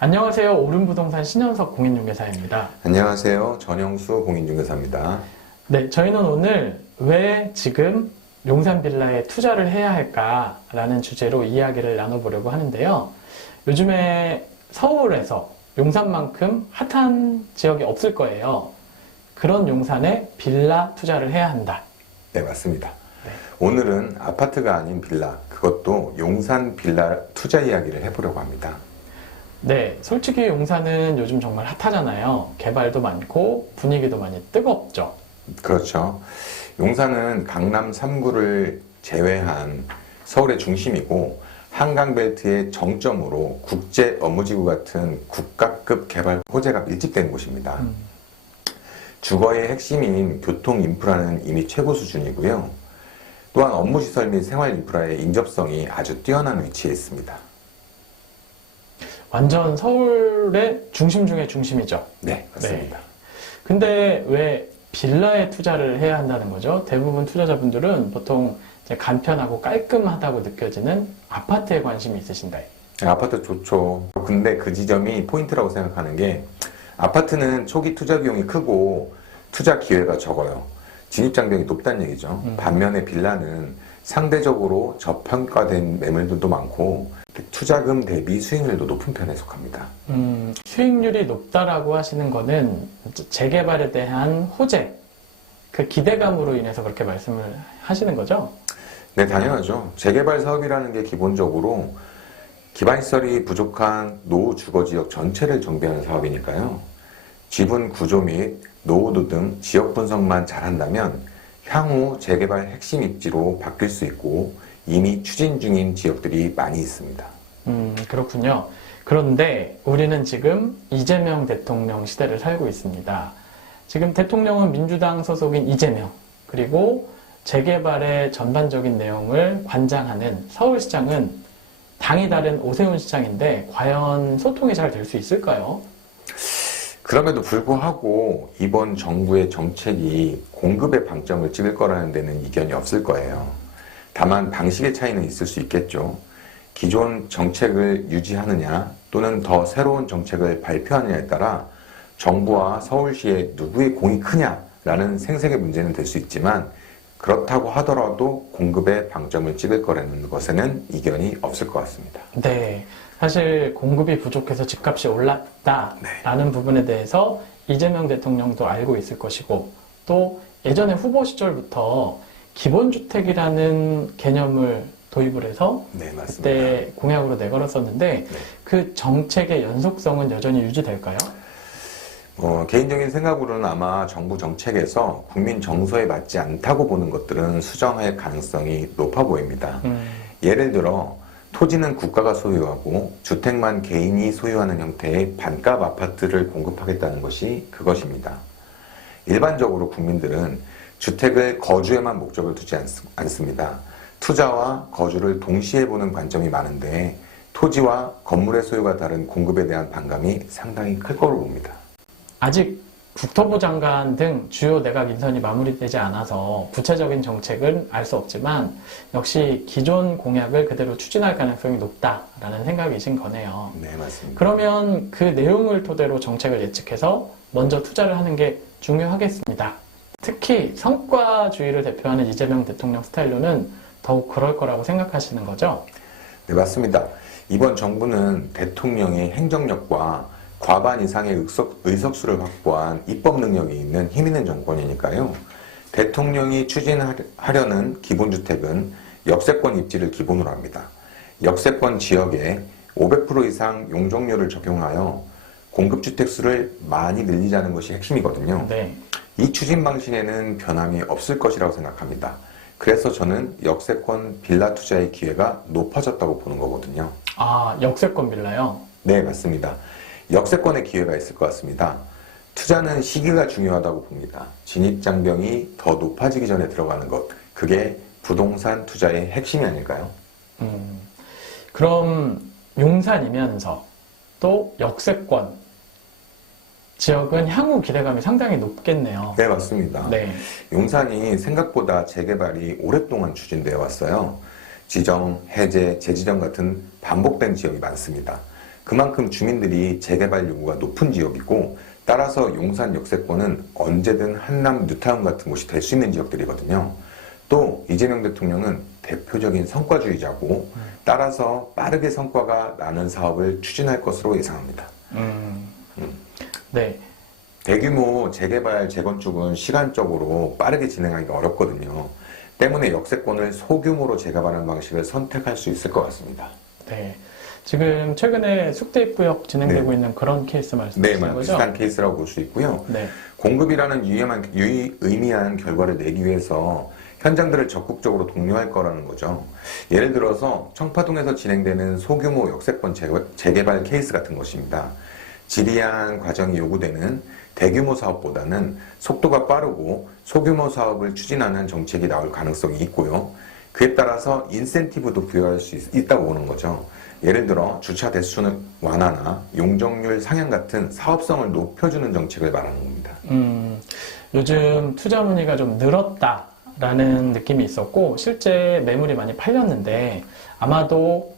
안녕하세요. 오른부동산 신현석 공인중개사입니다. 안녕하세요. 전영수 공인중개사입니다. 네, 저희는 오늘 왜 지금 용산 빌라에 투자를 해야 할까라는 주제로 이야기를 나눠보려고 하는데요. 요즘에 서울에서 용산만큼 핫한 지역이 없을 거예요. 그런 용산에 빌라 투자를 해야 한다. 네, 맞습니다. 네. 오늘은 아파트가 아닌 빌라, 그것도 용산 빌라 투자 이야기를 해보려고 합니다. 네, 솔직히 용산은 요즘 정말 핫하잖아요. 개발도 많고 분위기도 많이 뜨겁죠. 그렇죠. 용산은 강남 3구를 제외한 서울의 중심이고 한강벨트의 정점으로 국제 업무지구 같은 국가급 개발 호재가 밀집된 곳입니다. 주거의 핵심인 교통 인프라는 이미 최고 수준이고요. 또한 업무시설 및 생활 인프라의 인접성이 아주 뛰어난 위치에 있습니다. 완전 서울의 중심 중에 중심이죠. 네, 맞습니다. 네. 근데 왜 빌라에 투자를 해야 한다는 거죠? 대부분 투자자분들은 보통 이제 간편하고 깔끔하다고 느껴지는 아파트에 관심이 있으신다. 아파트 좋죠. 근데 그 지점이 포인트라고 생각하는 게 아파트는 초기 투자 비용이 크고 투자 기회가 적어요. 진입장벽이 높다는 얘기죠. 반면에 빌라는 상대적으로 저평가된 매물들도 많고 투자금 대비 수익률도 높은 편에 속합니다. 수익률이 높다라고 하시는 거는 재개발에 대한 호재, 그 기대감으로 인해서 그렇게 말씀을 하시는 거죠? 네, 당연하죠. 재개발 사업이라는 게 기본적으로 기반시설이 부족한 노후 주거지역 전체를 정비하는 사업이니까요. 지분 구조 및 노후도 등 지역 분석만 잘한다면 향후 재개발 핵심 입지로 바뀔 수 있고 이미 추진 중인 지역들이 많이 있습니다. 그렇군요. 그런데 우리는 지금 이재명 대통령 시대를 살고 있습니다. 지금 대통령은 민주당 소속인 이재명, 그리고 재개발의 전반적인 내용을 관장하는 서울시장은 당이 다른 오세훈 시장인데 과연 소통이 잘 될 수 있을까요? 그럼에도 불구하고 이번 정부의 정책이 공급의 방점을 찍을 거라는 데는 이견이 없을 거예요. 다만 방식의 차이는 있을 수 있겠죠. 기존 정책을 유지하느냐 또는 더 새로운 정책을 발표하느냐에 따라 정부와 서울시의 누구의 공이 크냐라는 생색의 문제는 될 수 있지만 그렇다고 하더라도 공급의 방점을 찍을 거라는 것에는 이견이 없을 것 같습니다. 네. 사실 공급이 부족해서 집값이 올랐다라는 부분에 대해서 이재명 대통령도 알고 있을 것이고 또 예전에 후보 시절부터 기본주택이라는 개념을 도입을 해서 네, 맞습니다. 그때 공약으로 내걸었었는데 그 정책의 연속성은 여전히 유지될까요? 개인적인 생각으로는 아마 정부 정책에서 국민 정서에 맞지 않다고 보는 것들은 수정할 가능성이 높아 보입니다. 예를 들어 토지는 국가가 소유하고 주택만 개인이 소유하는 형태의 반값 아파트를 공급하겠다는 것이 그것입니다. 일반적으로 국민들은 주택을 거주에만 목적을 두지 않습니다. 투자와 거주를 동시에 보는 관점이 많은데 토지와 건물의 소유가 다른 공급에 대한 반감이 상당히 클 거로 봅니다. 아직 국토부 장관 등 주요 내각 인선이 마무리되지 않아서 구체적인 정책은 알 수 없지만 역시 기존 공약을 그대로 추진할 가능성이 높다라는 생각이신 거네요. 네, 맞습니다. 그러면 그 내용을 토대로 정책을 예측해서 먼저 투자를 하는 게 중요하겠습니다. 특히 성과주의를 대표하는 이재명 대통령 스타일로는 더욱 그럴 거라고 생각하시는 거죠? 네, 맞습니다. 이번 정부는 대통령의 행정력과 과반 이상의 의석수를 확보한 입법 능력이 있는 힘있는 정권이니까요. 대통령이 추진하려는 기본주택은 역세권 입지를 기본으로 합니다. 역세권 지역에 500% 이상 용적률을 적용하여 공급주택 수를 많이 늘리자는 것이 핵심이거든요. 네. 이 추진 방식에는 변함이 없을 것이라고 생각합니다. 그래서 저는 역세권 빌라 투자의 기회가 높아졌다고 보는 거거든요. 아, 역세권 빌라요? 네, 맞습니다. 역세권의 기회가 있을 것 같습니다. 투자는 시기가 중요하다고 봅니다. 진입장벽이 더 높아지기 전에 들어가는 것, 그게 부동산 투자의 핵심이 아닐까요? 그럼 용산이면서 또 역세권 지역은 향후 기대감이 상당히 높겠네요. 네, 맞습니다. 네. 용산이 생각보다 재개발이 오랫동안 추진되어 왔어요. 지정, 해제, 재지정 같은 반복된 지역이 많습니다. 그만큼 주민들이 재개발 요구가 높은 지역이고 따라서 용산 역세권은 언제든 한남 뉴타운 같은 곳이 될 수 있는 지역들이거든요. 또 이재명 대통령은 대표적인 성과주의자고 따라서 빠르게 성과가 나는 사업을 추진할 것으로 예상합니다. 네. 대규모 재개발, 재건축은 시간적으로 빠르게 진행하기가 어렵거든요. 때문에 역세권을 소규모로 재개발하는 방식을 선택할 수 있을 것 같습니다. 네. 지금 최근에 숙대입구역 진행되고 있는 그런 케이스 말씀이신 거죠? 비슷한 케이스라고 볼 수 있고요. 네. 공급이라는 의미한 결과를 내기 위해서 현장들을 적극적으로 독려할 거라는 거죠. 예를 들어서 청파동에서 진행되는 소규모 역세권 재개발 케이스 같은 것입니다. 지리한 과정이 요구되는 대규모 사업보다는 속도가 빠르고 소규모 사업을 추진하는 정책이 나올 가능성이 있고요. 그에 따라서 인센티브도 부여할 수 있다고 보는 거죠. 예를 들어 주차 대수 완화나 용적률 상향 같은 사업성을 높여주는 정책을 말하는 겁니다. 요즘 투자 문의가 좀 늘었다라는 느낌이 있었고 실제 매물이 많이 팔렸는데 아마도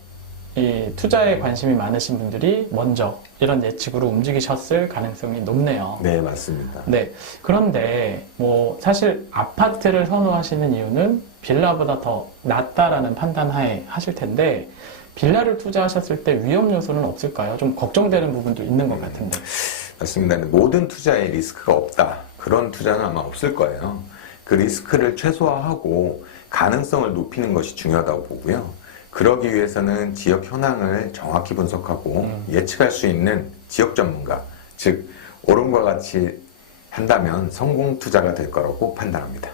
이 투자에 관심이 많으신 분들이 먼저 이런 예측으로 움직이셨을 가능성이 높네요. 네, 맞습니다. 네. 그런데 뭐 사실 아파트를 선호하시는 이유는 빌라보다 더 낫다라는 판단하에 하실 텐데 빌라를 투자하셨을 때 위험 요소는 없을까요? 좀 걱정되는 부분도 있는 것 같은데. 맞습니다. 모든 투자에 리스크가 없다. 그런 투자는 아마 없을 거예요. 그 리스크를 최소화하고 가능성을 높이는 것이 중요하다고 보고요. 그러기 위해서는 지역 현황을 정확히 분석하고 예측할 수 있는 지역 전문가, 즉 오름과 같이 한다면 성공 투자가 될 거라고 판단합니다.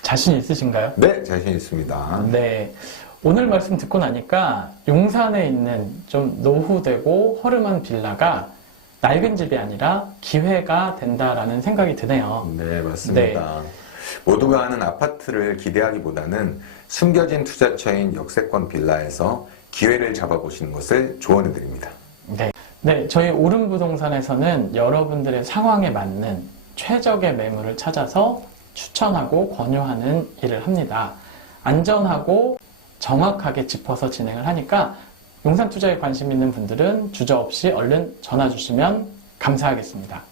자신 있으신가요? 네, 자신 있습니다. 네. 오늘 말씀 듣고 나니까 용산에 있는 좀 노후되고 허름한 빌라가 낡은 집이 아니라 기회가 된다라는 생각이 드네요. 네, 맞습니다. 모두가 아는 아파트를 기대하기보다는 숨겨진 투자처인 역세권 빌라에서 기회를 잡아보시는 것을 조언해드립니다. 네, 저희 오름부동산에서는 여러분들의 상황에 맞는 최적의 매물을 찾아서 추천하고 권유하는 일을 합니다. 안전하고 정확하게 짚어서 진행을 하니까 용산 투자에 관심 있는 분들은 주저없이 얼른 전화 주시면 감사하겠습니다.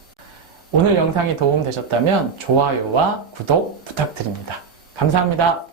오늘 영상이 도움되셨다면 좋아요와 구독 부탁드립니다. 감사합니다.